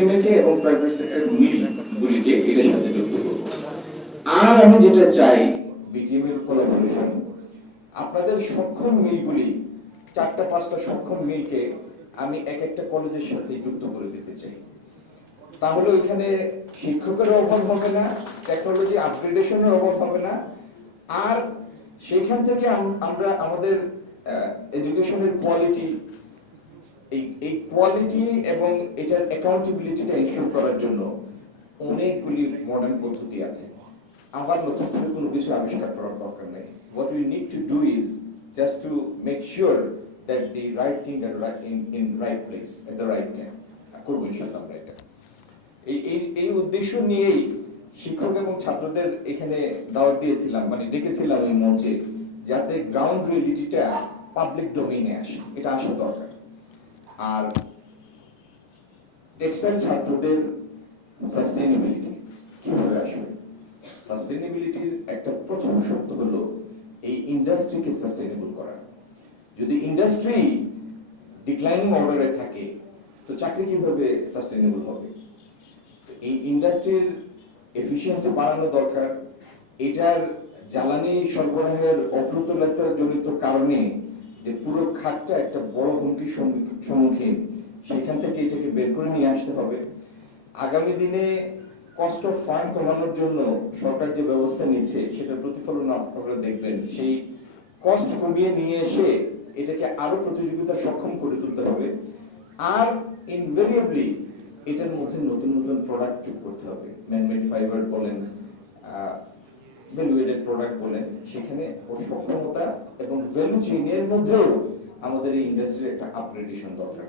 BTMA কে এবং private sector মিলগুলিকে এটার সাথে যুক্ত করব। আর আমি যেটা চাই বিটিএম এর কোলাবোরেশন, আপনাদের সক্ষম মিলগুলি 4-5টা সক্ষম মিলকে আমি এক একটা কলেজের সাথে যুক্ত করে দিতে চাই। তাহলে ওইখানে শিক্ষকের অভাব হবে না, টেকনোলজি আপগ্রেডেশনের অভাব হবে না, আর সেখান থেকে আমরা আমাদের এডুকেশনের কোয়ালিটি, এই কোয়ালিটি এবং এটার অ্যাকাউন্টেবিলিটিটা এনশিওর করার জন্য অনেকগুলি মডার্ন পদ্ধতি আছে। আবার নতুন করে কোনো কিছু আবিষ্কার করার দরকার নেই। What we need to do is just to make sure that the right thing at in right place at the right time. করবো ইনশাআল্লাহ আমরা এটা। এই উদ্দেশ্য নিয়েই শিক্ষক এবং ছাত্রদের এখানে দাওয়াত দিয়েছিলাম, মানে ডেকেছিলাম এই মঞ্চে, যাতে গ্রাউন্ড রিয়েলিটিটা পাবলিক ডোমেইনে আসে, এটা আসা দরকার। আর টেক্সটাইল ছাত্রদের সাস্টেইনেবিলিটি কিভাবে আসবে? সাস্টেইনেবিলিটির একটা প্রথম শর্ত হলো এই ইন্ডাস্ট্রিকে সাস্টেইনেবল করা। যদি ইন্ডাস্ট্রি ডিক্লাইনিং অর্ডারে থাকে তো চাকরি কিভাবে সাস্টেইনেবল হবে? এই ইন্ডাস্ট্রির এফিসিয়েন্সি বাড়ানো দরকার। এটার জ্বালানি সরবরাহের অপ্রতুলতা জনিত কারণে যে পুরো খাতটা একটা বড় হুমকির সম্মুখীন, সেখান থেকে এটাকে বের করে নিয়ে আসতে হবে। আগামী দিনে কস্ট অফ ফান্ড কমানোর জন্য সরকার যে ব্যবস্থা নিচ্ছে সেটার প্রতিফলন আপনারা দেখবেন। সেই কস্ট কমিয়ে নিয়ে এসে এটাকে আরো প্রতিযোগিতা সক্ষম করে তুলতে হবে। আর ইনভেরিয়েবলি এটার মধ্যে নতুন নতুন প্রোডাক্ট যোগ করতে হবে। ম্যানমেড ফাইবার বলেন, ভ্যালুয়েডেড প্রোডাক্ট বলেন, সেখানে ওর সক্ষমতা এবং ভ্যালু চেইনের মধ্যেও আমাদের এই ইন্ডাস্ট্রির একটা আপগ্রেডেশন দরকার।